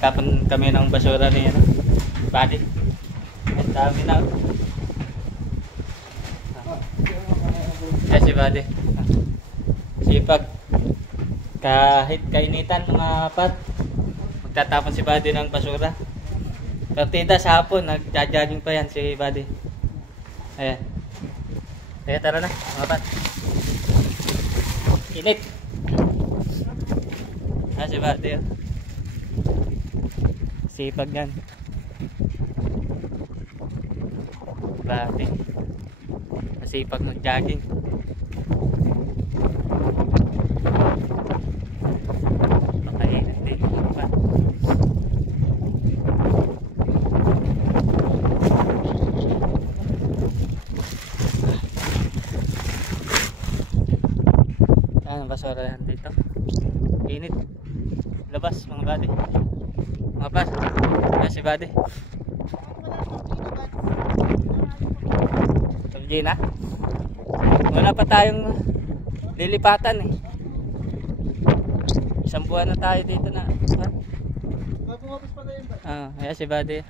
Nagtapon kami ng basura ni ano, Buddy. Ang dami na. Yes, si Buddy. Sipag. Kahit kainitan mga pat, magtatapon si Buddy ng basura. Partida sa hapon, nagja-jogging pa yan si Buddy. Ayan. Kaya tara na, mga pat. Init. Si Buddy. Sipag yan. Buddy. Masipag mag-jogging. Pakainit din. Ano basura yan dito? Init. Labas mga Buddy. Mga pas. Ayan si Buddy. Gina. Wala pa tayong lilipatan eh. Isang buwan na tayo dito na. Ayan si Buddy.